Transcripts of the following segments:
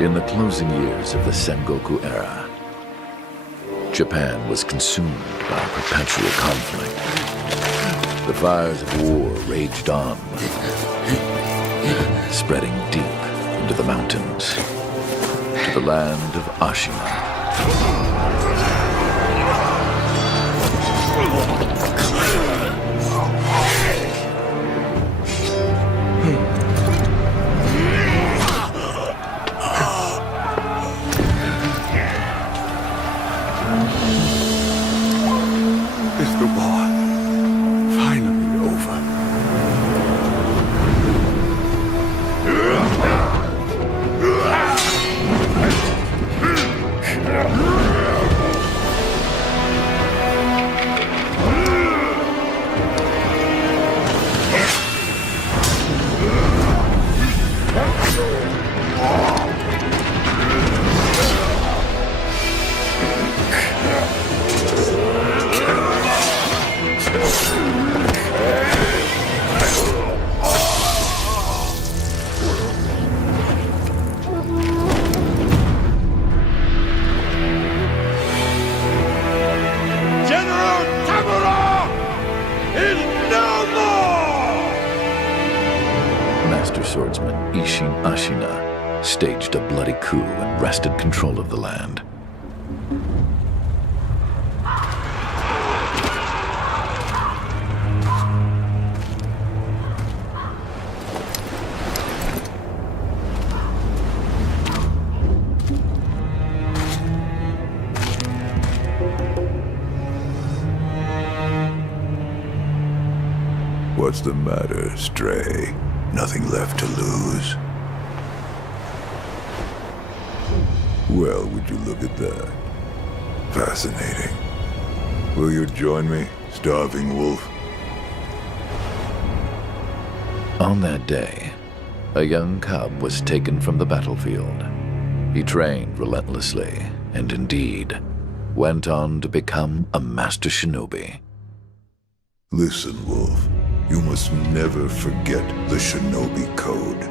In the closing years of the Sengoku era, Japan was consumed by perpetual conflict. The fires of war raged on, spreading deep into the mountains, to the land of Ashina. Is the war finally over? Master swordsman Ashina staged a bloody coup and wrested control of the land. What's the matter, Stray? Nothing left to lose? Well, would you look at that? Fascinating. Will you join me, starving wolf? On that day, a young cub was taken from the battlefield. He trained relentlessly, and indeed, went on to become a master shinobi. Listen, Wolf. You must never forget the shinobi code.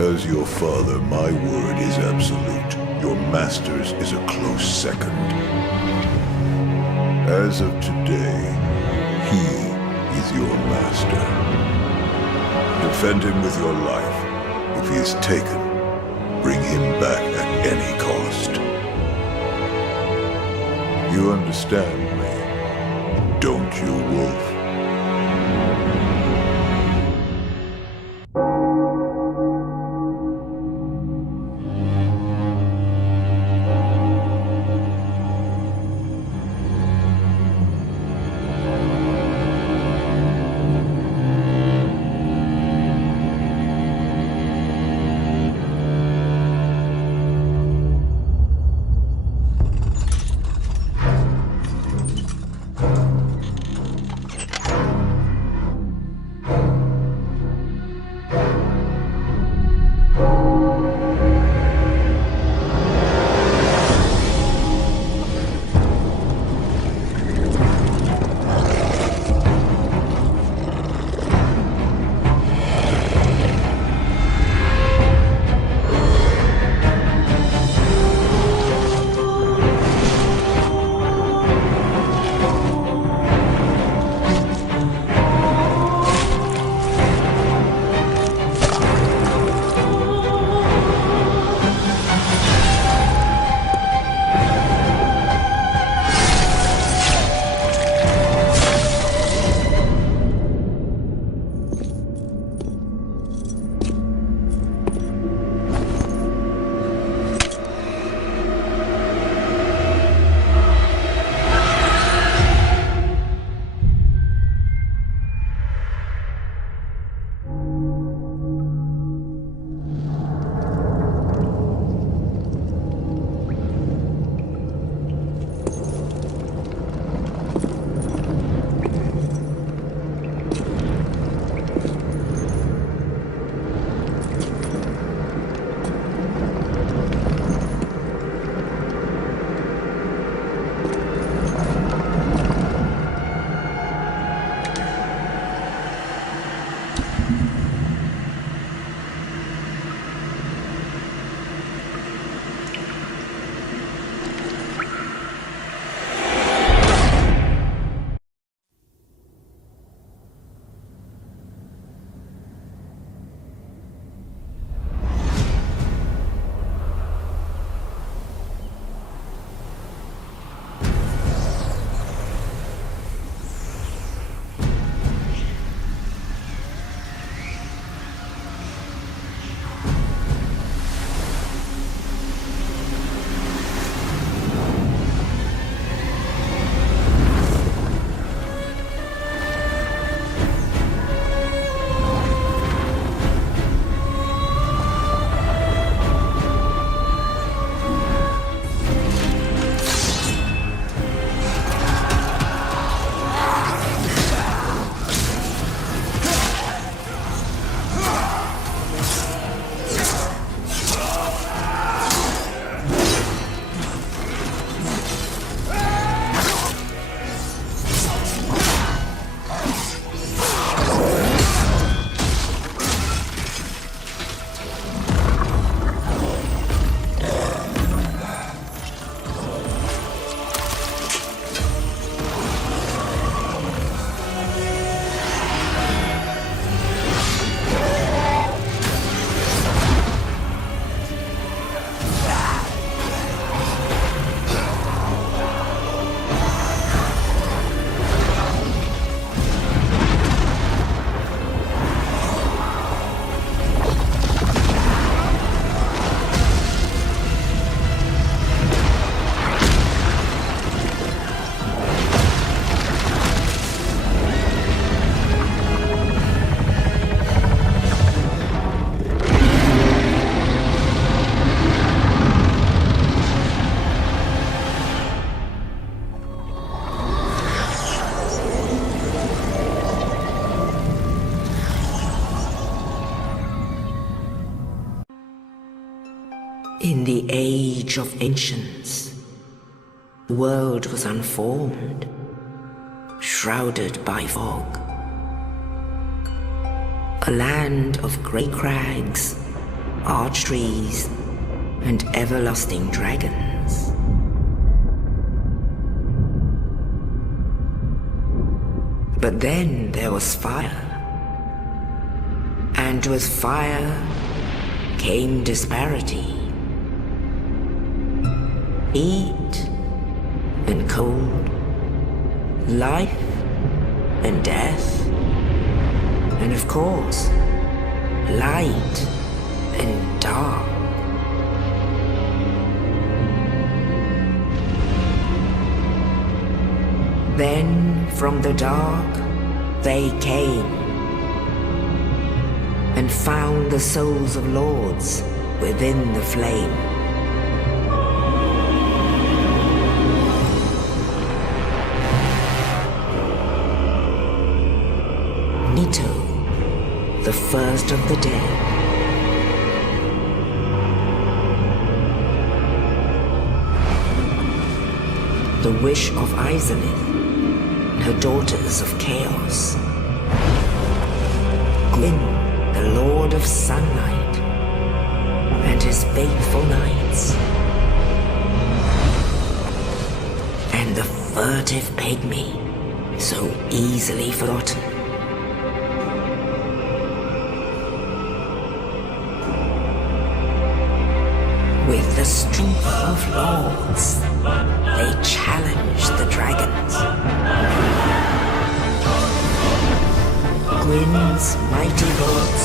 As your father, my word is absolute. Your master's is a close second. As of today, he is your master. Defend him with your life. If he is taken, bring him back at any cost. You understand me, don't you, Wolf? In the age of ancients, the world was unformed, shrouded by fog. A land of great crags, arch trees, and everlasting dragons. But then there was fire. And with fire came disparity. Heat and cold, life and death, and of course, light and dark. Then from the dark they came and found the souls of lords within the flame. Nito, the first of the dead. The wish of Izalith, her daughters of chaos. Gwyn, the Lord of Sunlight, and his faithful knights. And the furtive pygmy, so easily forgotten. With the strength of lords, they challenged the dragons. Gwyn's mighty bolts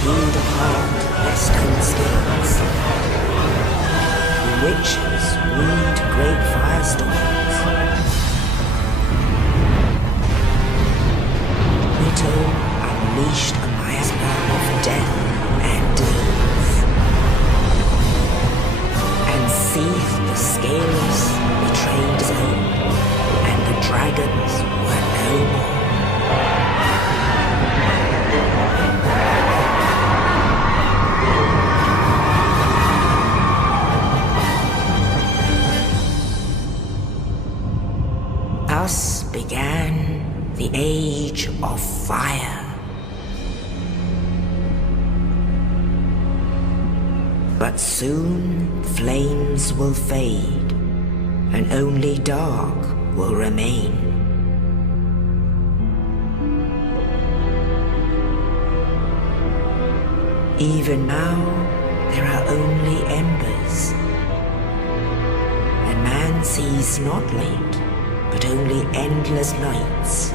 peeled apart their stone skills. The witches wooed great firestorms. Nito unleashed a miasma of death and disease, and seethed the scales betrayed his own, and the dragons were no more. Thus began the Age of Fire. But soon flames will fade, and only dark will remain. Even now, there are only embers, and man sees not light, but only endless nights.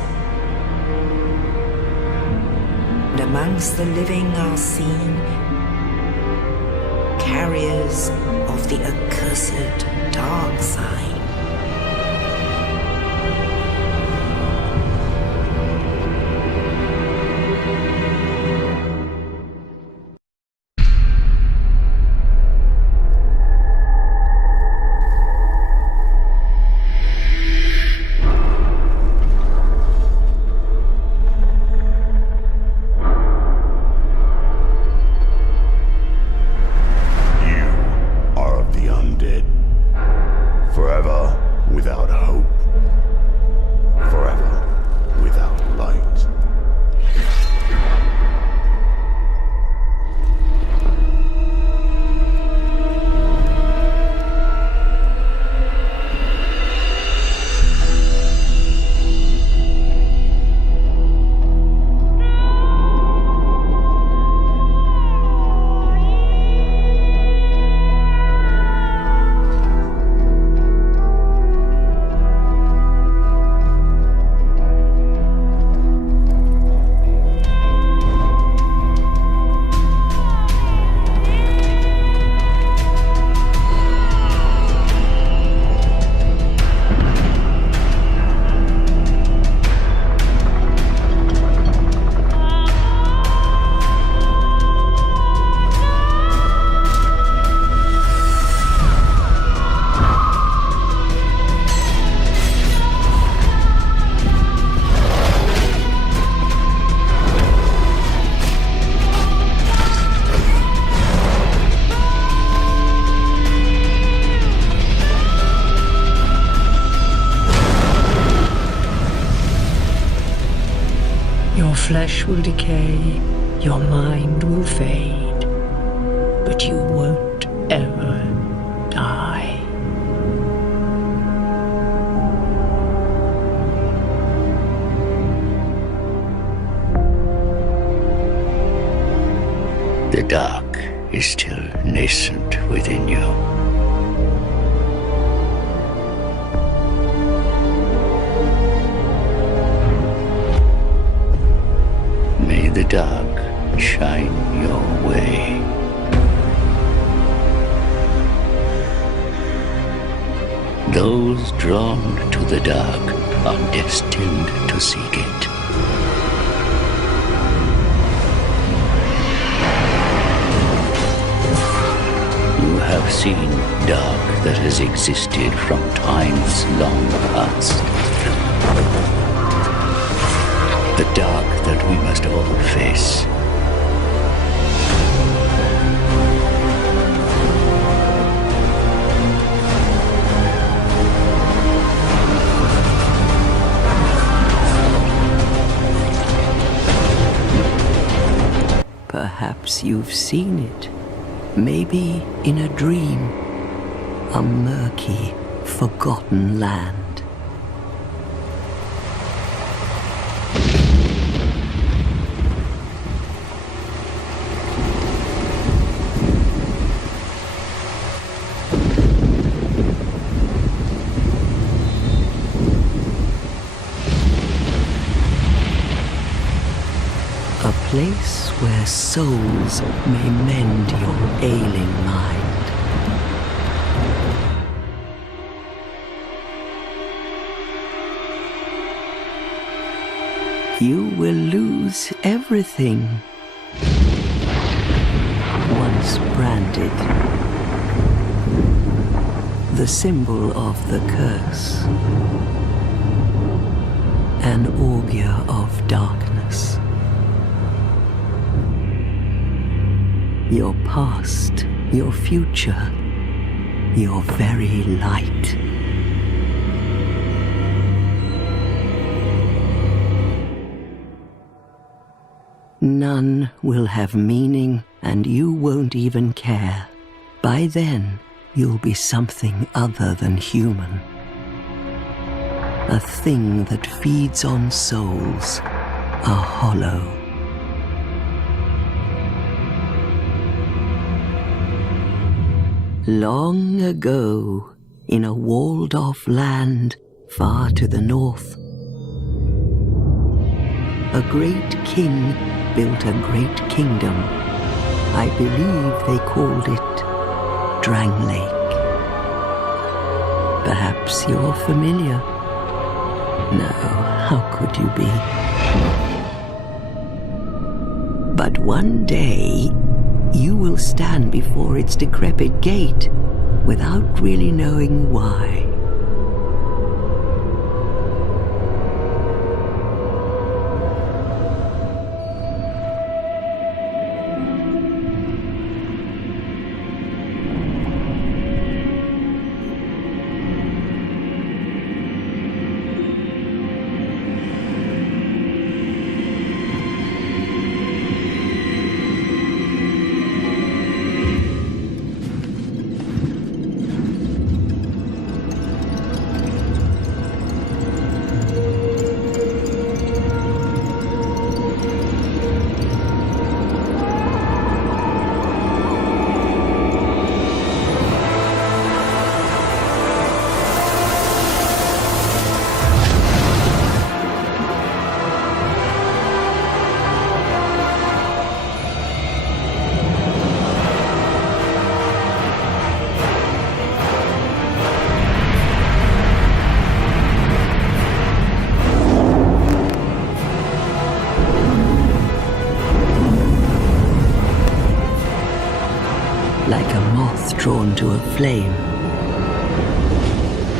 And amongst the living are seen carriers of the accursed dark side. Forever flesh will decay, your mind will fade, but you won't ever die. The dark is still nascent within you. May the dark shine your way. Those drawn to the dark are destined to seek it. You have seen dark that has existed from times long past. The dark that we must all face. Perhaps you've seen it. Maybe in a dream. A murky, forgotten land. A place where souls may mend your ailing mind. You will lose everything once branded. The symbol of the curse. An augur of darkness. Your past, your future, your very light. None will have meaning, and you won't even care. By then, you'll be something other than human. A thing that feeds on souls, a hollow. Long ago, in a walled-off land far to the north, a great king built a great kingdom. I believe they called it Drang Lake. Perhaps you're familiar. No, how could you be? But one day, you will stand before its decrepit gate without really knowing why. Like a moth drawn to a flame,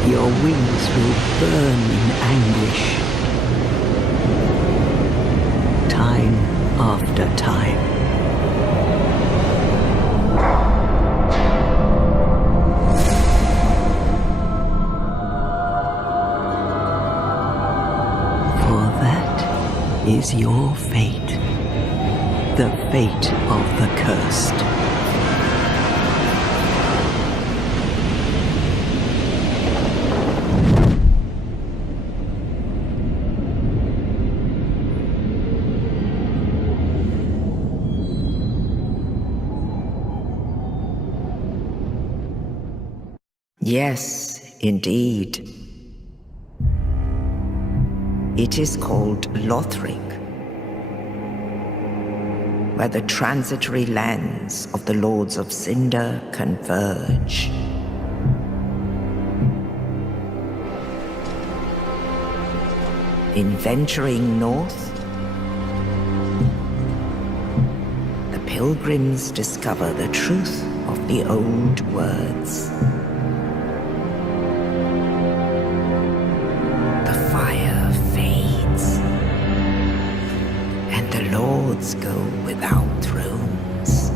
your wings will burn in anguish. Time after time. For that is is your fate. The fate of the cursed. Yes, indeed. It is called Lothric, where the transitory lands of the Lords of Cinder converge. In venturing north, the pilgrims discover the truth of the old words. Lords go without thrones.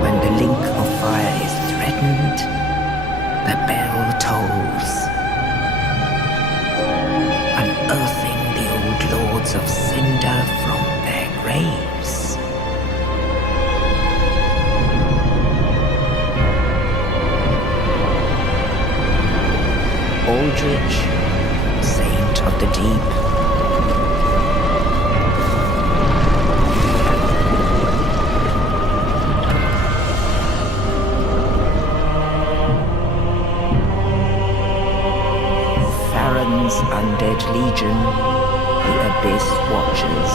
When the link of fire is threatened, the bell tolls, unearthing the old Lords of Cinder from their graves. Aldrich, Saint of the Deep. Farron's Undead Legion, the Abyss Watchers.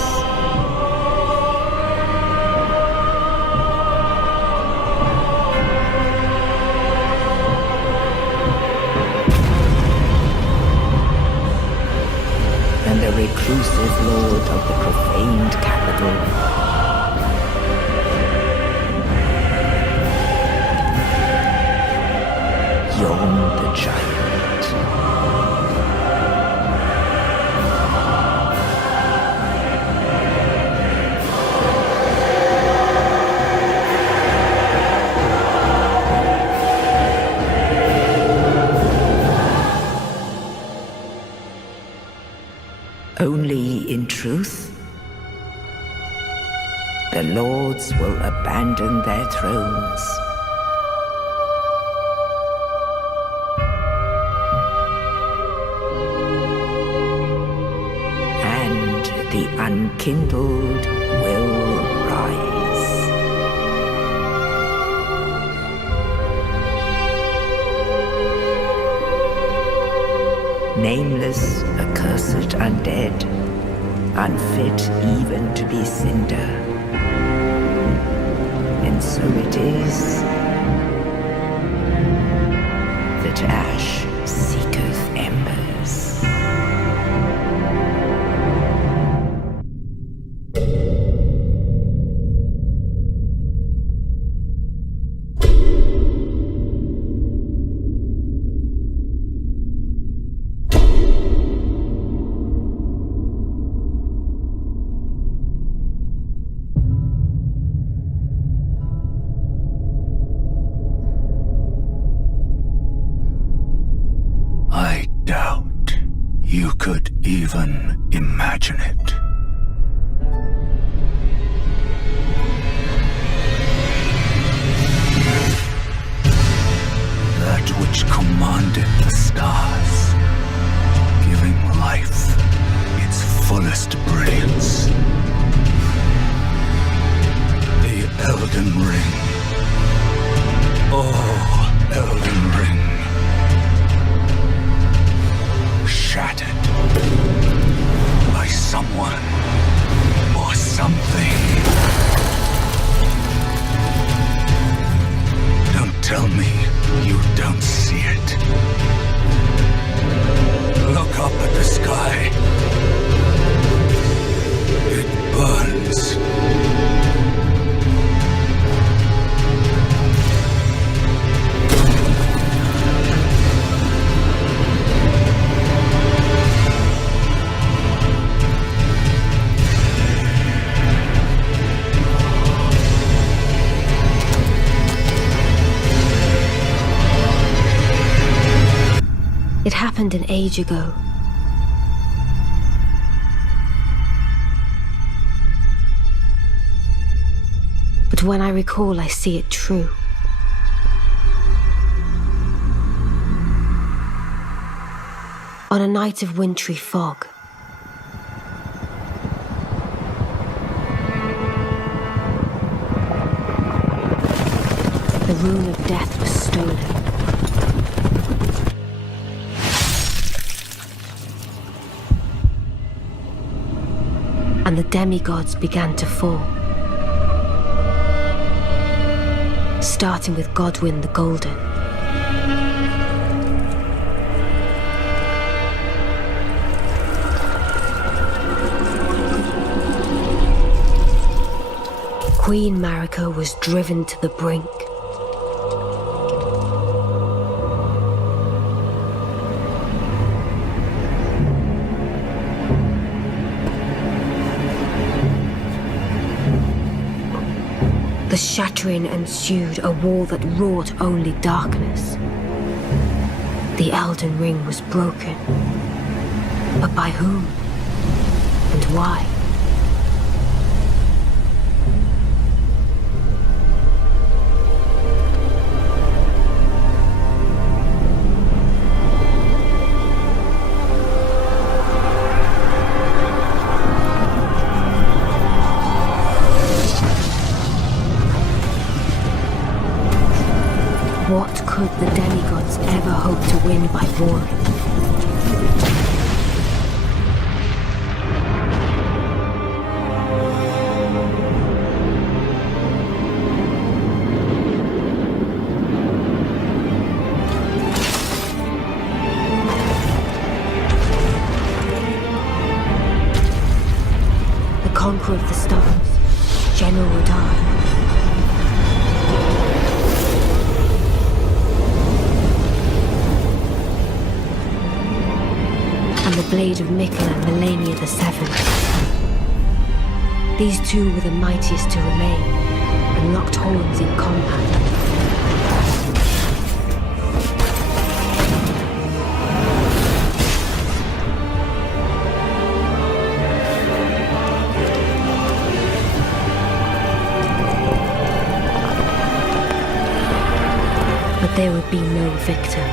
And the reclusive lord of the profaned capital. Yon the Giant. Only in truth, the lords will abandon their thrones. And the unkindled will rise. Nameless, accursed undead, unfit even to be cinder. And so it is that ash seeketh embers. I doubt you could even imagine it. That which commanded the stars, giving life its fullest brilliance. The Elden Ring. Oh, Elden Ring. Shattered by someone or something. Don't tell me you don't see it. Look up at the sky. It burns. happened an age ago. But when I recall, I see it true. On a night of wintry fog, the rune of death was stolen. And the demigods began to fall. Starting with Godwyn the Golden. Queen Marika was driven to the brink. The shattering ensued, a war that wrought only darkness. The Elden Ring was broken. But by whom? And why? What could the demigods ever hope to win by warring? The conqueror of the stars, General Radahn. And the blade of Mikkel and Melania the Seventh. These two were the mightiest to remain, and locked horns in combat. But there would be no victor.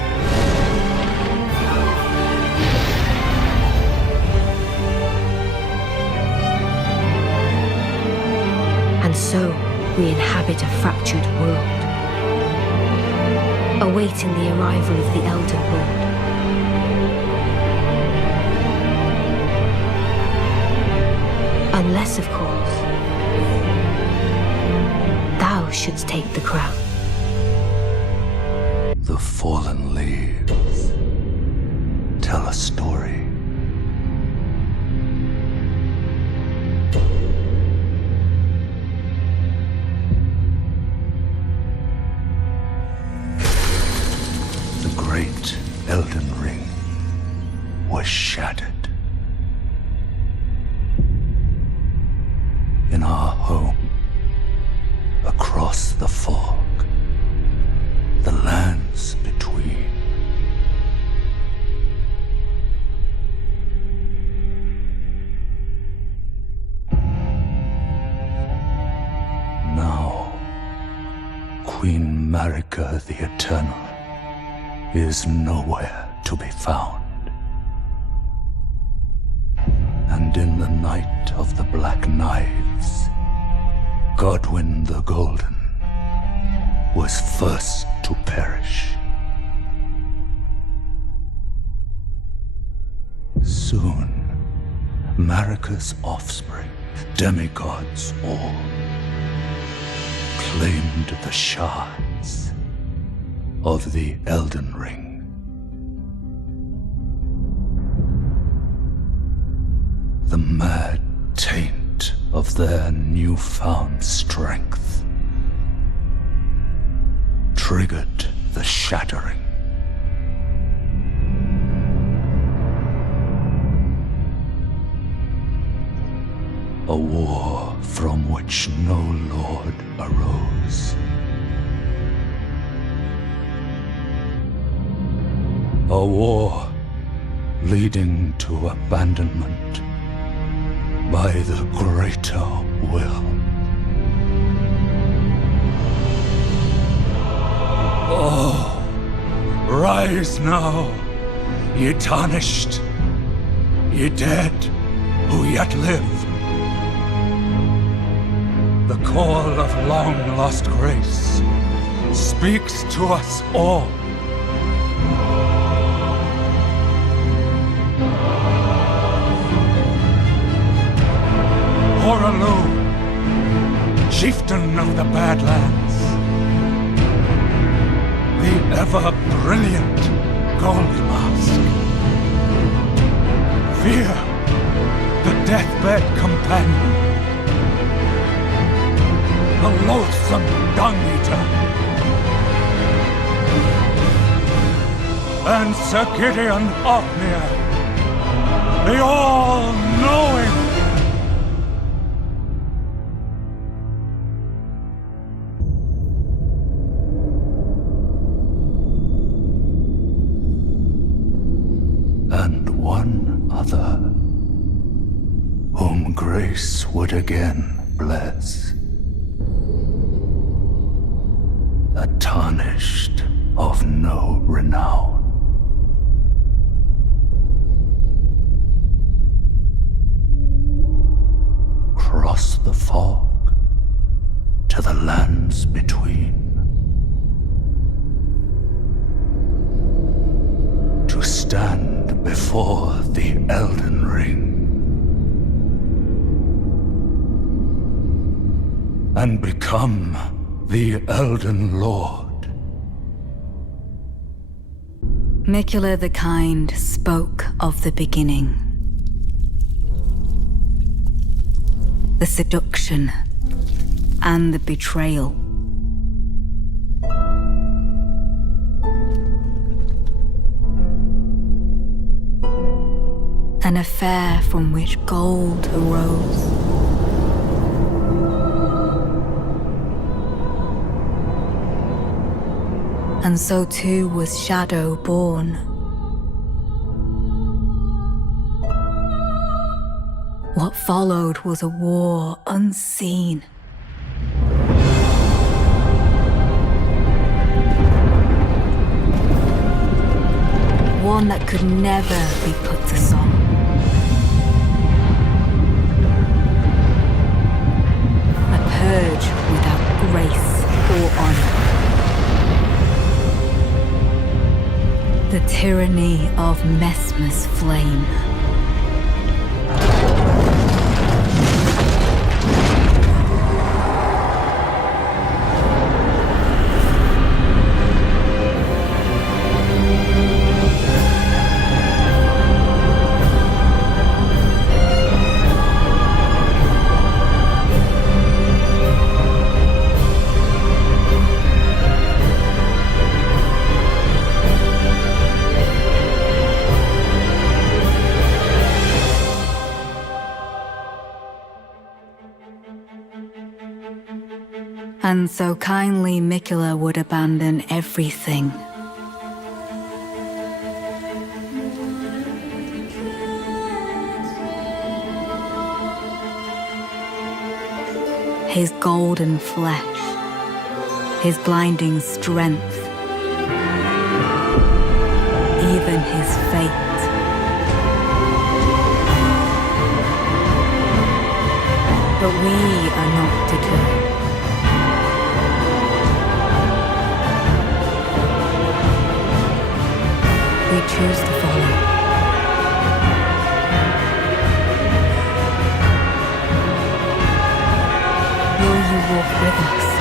And so, we inhabit a fractured world, awaiting the arrival of the Elden Lord. Unless, of course, thou shouldst take the crown. The fallen leaves tell a story. The great Elden Ring was shattered. In our home, across the fog, the lands between. Now, Queen Marika the Eternal is nowhere to be found. And in the night of the Black Knives, Godwyn the Golden was first to perish. Soon, Marika's offspring, demigods all, claimed the shards of the Elden Ring. The mad taint of their newfound strength triggered the shattering. A war from which no lord arose. A war leading to abandonment by the greater will. Oh, rise now, ye tarnished, ye dead who yet live. The call of long-lost grace speaks to us all. Horalu, chieftain of the Badlands, the ever-brilliant Gold Mask. Fear, the deathbed companion, the loathsome dung-eater, and Sir Gideon Othmere, the all-knowing. And one other, whom grace would again bless. A tarnished of no renown. Cross the fog to the lands between. To stand before the Elden Ring. And become the Elden Lord. Mikula the Kind spoke of the beginning. The seduction and the betrayal. An affair from which gold arose. And so too was Shadow born. What followed was a war unseen. One that could never be put to song. A purge without grace or honor. The tyranny of Messmer's flame. And so kindly Mikula would abandon everything. His golden flesh, his blinding strength, even his fate. But we are not deterred. We choose to follow. Will you walk with us?